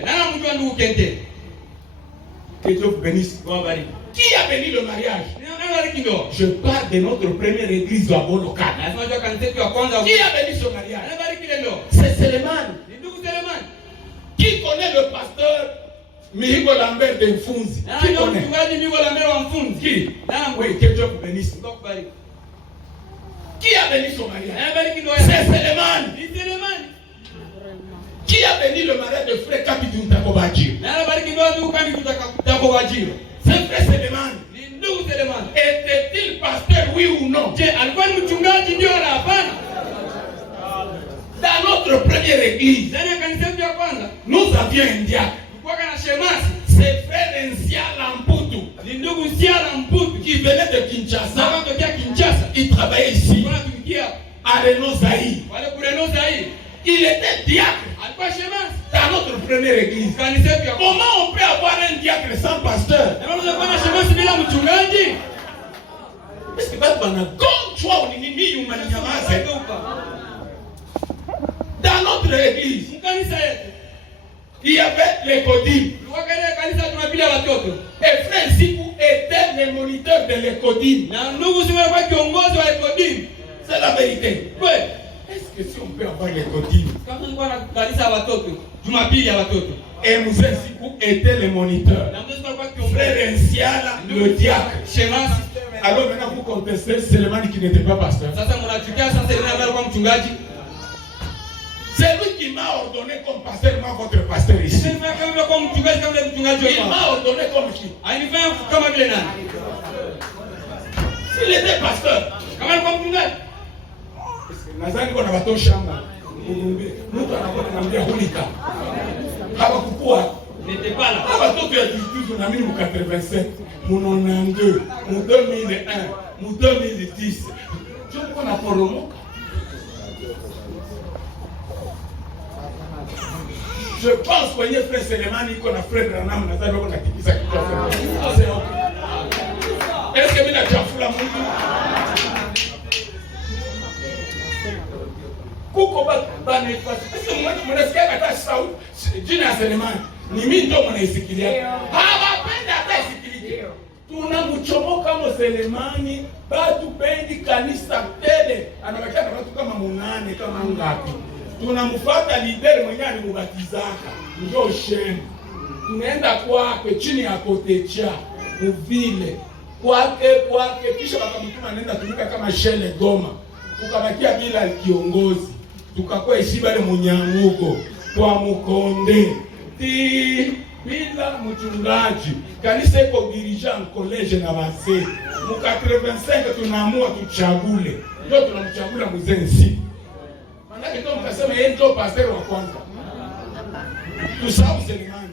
Que Dieu vous bénisse. Qui a béni le mariage? Je parle de notre première église à Boloka. Qui a béni ce mariage? C'est Seleman. Qui connaît le pasteur Mihigo Lambert de Mfunzi? Qui connaît? Qui? Oui, que Dieu vous bénisse. Qui a béni son mariage? C'est Seleman. Qui a béni le mariage de frère Kapitou Takobajiro? C'est frère Seleman. Était-il pasteur, oui ou non? Dans notre première église, nous avions un diacre. C'est frère Nsiala Mputu qui venait de Kinshasa. Il travaillait ici à Renault Zaï. Il était diacre dans notre première église. Comment on peut avoir un diacre sans pasteur? Est-ce que dans notre église, il y avait les codines. Et frère Sikou était le moniteur de l'écodine. C'est la vérité. Est-ce que si on peut avoir l'écodine? Et Moussa Sikou était le moniteur. Frère Nsiala, le diacre. Alors maintenant vous contestez Seleman qui n'était pas pasteur. C'est lui qui m'a ordonné comme pasteur, moi votre pasteur ici. Il m'a ordonné comme qui? S'il était pasteur. Nazani kwa nabato shamba. Mtu anakuwa anambia hulika. Hapa kukua. N'était pas là. Hapa toto ya justice na mimi mu 87, mu 92, mu 2001, mu 2010. Je ne connais pas le Je pense que les frères Seleman, ils connaissent frère Branham, ils connaissent qui ça qui fait. Est-ce que vous avez déjà fait la moto? Kuko bana ifasi. Est-ce que moi mnasikia hata sauti jina Seleman? Ni mimi ndo mnaisikilia. Hawapenda hata isikilie. Tunamchomoka mo Selemani, batu pendi kanisa tele. Anabakia na watu kama 8 kama ngapi. Tunamfuata leader mwenyewe alimubatizaka. Ndio shemu. Tunaenda kwake chini ya kotecha, mvile. Kwake kisha wakamtuma nenda tumika kama shele Goma. Tukabakia bila kiongozi. Tukakuwa isiba ile munyamugo kwa Mukonde. Bila mchungaji. Kanisa iko dirigeant college na wazee. Mu 85 tunaamua tuchagule. Ndio tunamchagula mzee Nsi. Manake ndio mkasema yeye ndio pastor wa kwanza. Tusahau Selemani.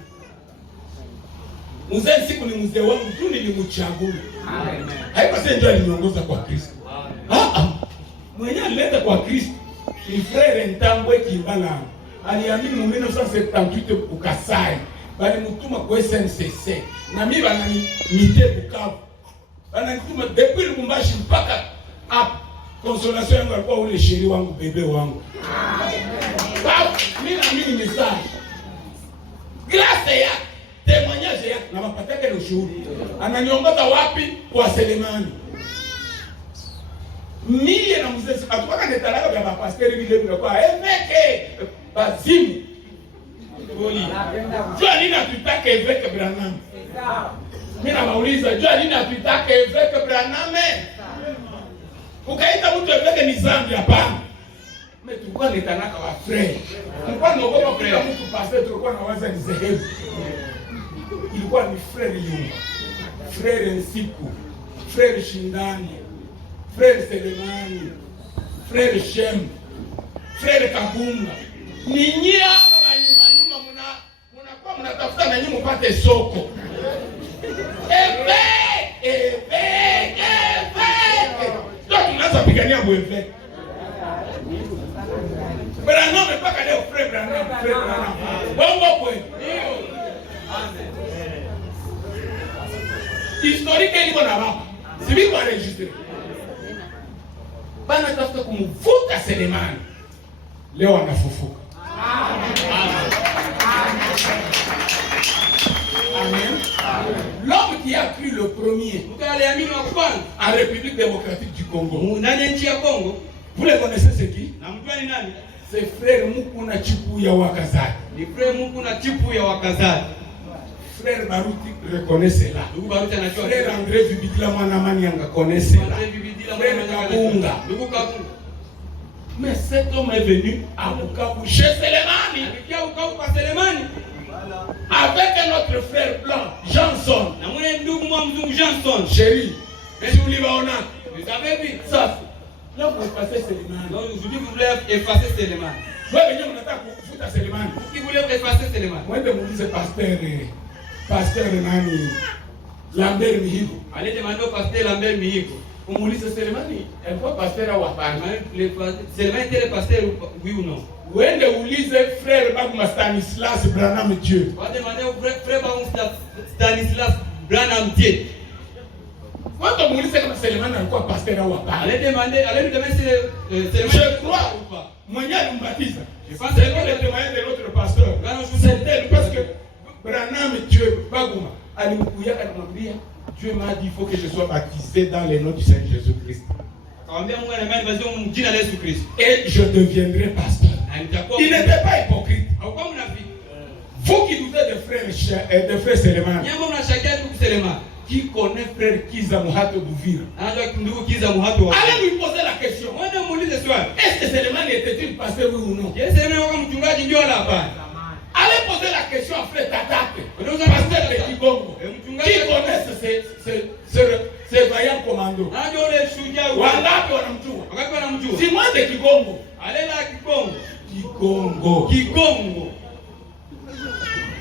Mzee Nsiku ni mzee wangu tu nilimchagula. Amen. Haiko sasa ndio aliniongoza kwa Kristo. Mwenye alileta kwa Kristo ni frère Ntambwe Kimbala. Aliamini mu 1978 ukasai. Bali mutuma kwa SNCC. Na mimi bananimite Bukavu. Bananituma depuis Lubumbashi mpaka hapa. Consolation yangu alikuwa ule sheri wangu, bebe wangu. Mimi naamini message. Grâce ya témoignage ya na mapataka na ushuhuda. Ananiongoza wapi? Kwa Selemani. Mimi na mzee atuka netalaga vya mapasteri vile vile kwa eveke bazimu. Jua nini atutaka eveke Branham? Mimi nauliza jua nini atutaka eveke Branham? Ukaita mtu eveke ni zambi hapana. Mimi tulikuwa netanaka wa frère. Tulikuwa naogopa kwa mtu pastor, tulikuwa nawaza ni zehebu. Ilikuwa ni frère Yunga, frère Nsiku, frère Shindani, frère Selemani, frère Shem, frère Kabunga. Ninyi hapa nyuma mnakuwa kutafuta na nyinyi mpate soko. Ndio tunaanza pigania bweve. Branham mpaka leo frère Branham. Bongo kweli. Historique iko na baba. Si biko enregistré. Bana tafuta kumvuta Selemani. Leo anafufuka. Amen. L'homme qui a cru le premier en République démocratique du Congo. Vous les connaissez c'est qui? C'est frère Mukuna Chipuya Wakazali. Les frères Mukuna Chipuya Wakazali. Frère Baruti reconnaît cela. Frère André Bibidila Manamanianga connaît cela. Frère Kabunga. Mais cet homme est venu à Bukavu chez Selemani. Avec un autre frère blanc, Johnson. Chérie, vous avez vu ça? Là, vous effacez Selemani. Donc, je dis que vous voulez effacer Selemani. Vous venez, on attaque pour foutre Selemani. Qui voulez effacer Selemani? Moi, je vous dis, pasteur Nani, Lambert Mihigo. Allez demander au pasteur Lambert Mihigo. On me dit, Selemani, elle voit pasteur à Wapani. Selemani était le pasteur, oui ou non? When the Ulysse frère Baguma Stanislas Branham Dieu. On va demander au frère Baguma Stanislas Branham Dieu. Quand on me dit que Selemani est quoi pasteur à Wapani? Allez lui demander si Selemani. Je crois ou pas? Moi, je me baptise. Je pense que c'est le témoignage de notre pasteur. C'est parce que Branham Dieu Baguma alimkuya alimwambia Dieu m'a dit il faut que je sois baptisé dans le nom du Seigneur Jésus-Christ. Et je deviendrai pasteur. Il n'était pas hypocrite. Vous qui doutez de frère Selemani, qui connaît frère Kiza Muhato Bouvira, allez lui poser la question. Est-ce que Selemani était-il pasteur oui ou non? Allez poser la question à frère Tatate, pasteur de Kibongo, qui connaissent ces vaillants commandos. Wangapi wanamjua? Si moi de Kibongo. Allez là Kigongo.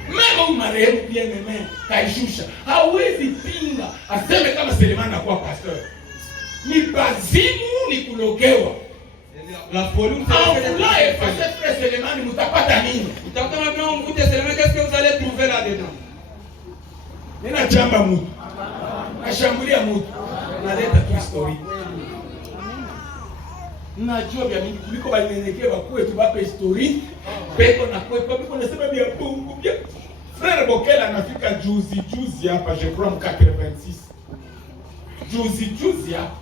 Mema umarehemu bien aimé kaishusha. Hawezi pinga aseme kama Selemani anakuwa pasteur. Ni bazimu ni kulogewa. La folie est passée frère Selemani mutapata nini? Utakutana na mkute Selemani, qu'est-ce que vous allez trouver là-dedans? Nina chamba mtu. Nashambulia mtu. Naleta tu story. Najua vya mingi kuliko banyenyekewa kwetu bape history peko na kwetu biko nasema vya bungu vya frère Bokela anafika juzi hapa je crois 86 juzi hapa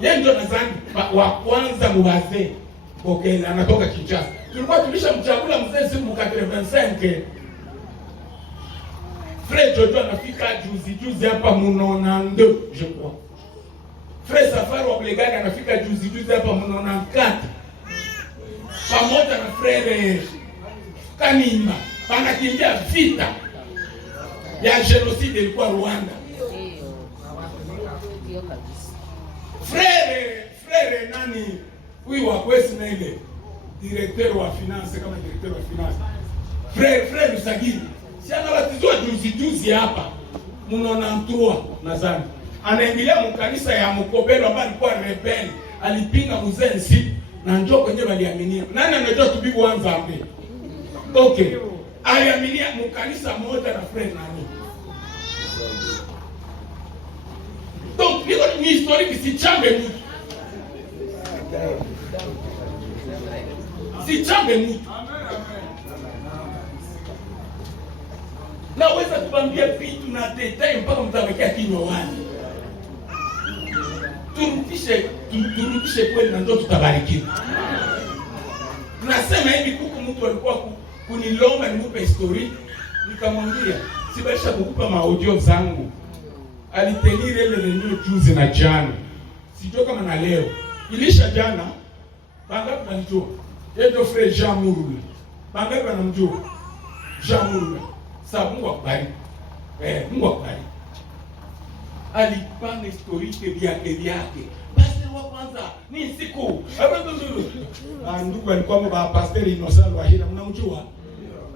yeye ndio nadhani wa kwanza muwazee Bokela anatoka Kinshasa. Tulikuwa tulishamchagula mzee simu 85 frère Jojo anafika juzi hapa munonando je crois. Frère Safari wa Blegani anafika juzi hapa mnaona nkata. Pamoja na frère Kanimba wanakimbia vita ya genocide ilikuwa Rwanda. Frère nani huyu wa Kwesi na ile directeur wa finance kama directeur wa finance. Frère Lusagiri. Si anabatizwa juzi hapa mnaona mtua nadhani. Anaingilia mkanisa ya Mkobelo ambaye alikuwa rebel, alipinga mzenzi na njoo kwenye waliaminia. Nani anajua tubibu wanza ambe? Okay. Aliaminia mkanisa moja na friend nani? Donc, ni historique si chambe mtu. Si chambe mtu. Naweza kubambia vitu na detail mpaka mtawekia kinywa wani. Turudishe kweli na ndio tutabarikiwa. Nasema hivi kuku mtu alikuwa kunilomba nimupe history, nikamwambia sibalisha kukupa maaudio zangu. Alitenire ile neno juzi na jana. Sijui kama na leo. Ilisha jana. Bangapi wanamjua? Yeye ndio frère Jean Murula. Bangapi wanamjua? Jean Murula. Sababu Mungu akubariki. Mungu akubariki. Alipanga historike vyake. Basi wa kwanza ni siku. Ndugu alikuwa mbaba pastor Innocent Wahira, mnamjua?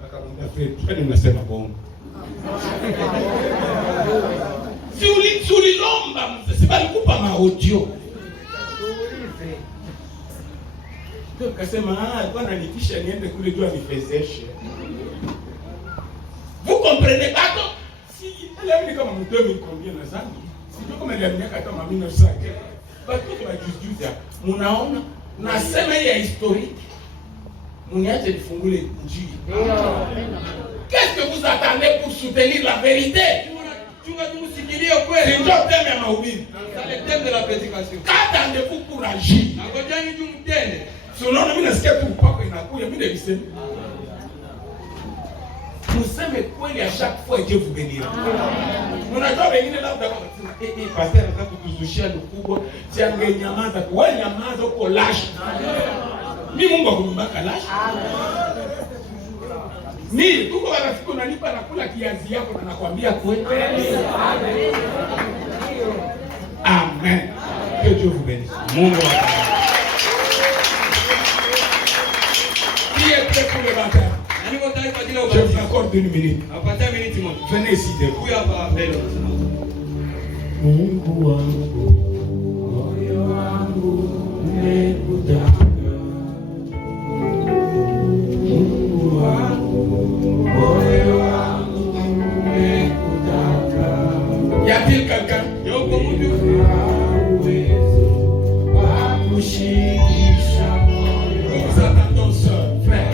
Akamwambia Kwani mnasema bongo? Si ulilomba, si balikupa maaudio. Ndio kasema bwana nitisha niende kule jua nifezeshe. Vous comprenez pas donc? Si elle kama mtu mikombia na zangu. Sio kama ile miaka kama 1900. Baki kwa juzi munaona nasema hii ya historique. Muniache nifungule Injili. Qu'est-ce que vous attendez pour soutenir la vérité? Tumusikilie kweli. C'est le thème ya mahubiri. C'est le thème de la prédication. Qu'attendez-vous pour agir? Ngojani tu mtende. Si unaona mimi nasikia tu upako inakuja mimi nilisema. Tuseme kweli à chaque fois Dieu vous bénira. Unajua wengine labda kwa pastor anataka kutuzushia kubwa, si angenyamaza tu. Wewe nyamaza uko lashi. Mimi Mungu akumbaka lashi. Mimi tuko wanafiki unanipa nakula kiazi yako na nakwambia kweli. Amen. Que Dieu vous bénisse. Mungu akubariki. Qui est prêt pour le baptême? Je vous accorde une minute. Venez ici debout. Mungu wangu, moyo wangu umekutaka. Mungu wangu, moyo wangu umekutaka. Y a-t-il quelqu'un? Yoko mtu uwezo wa kushikisha moyo. Nous attendons, sœur, frère.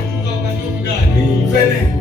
Venez.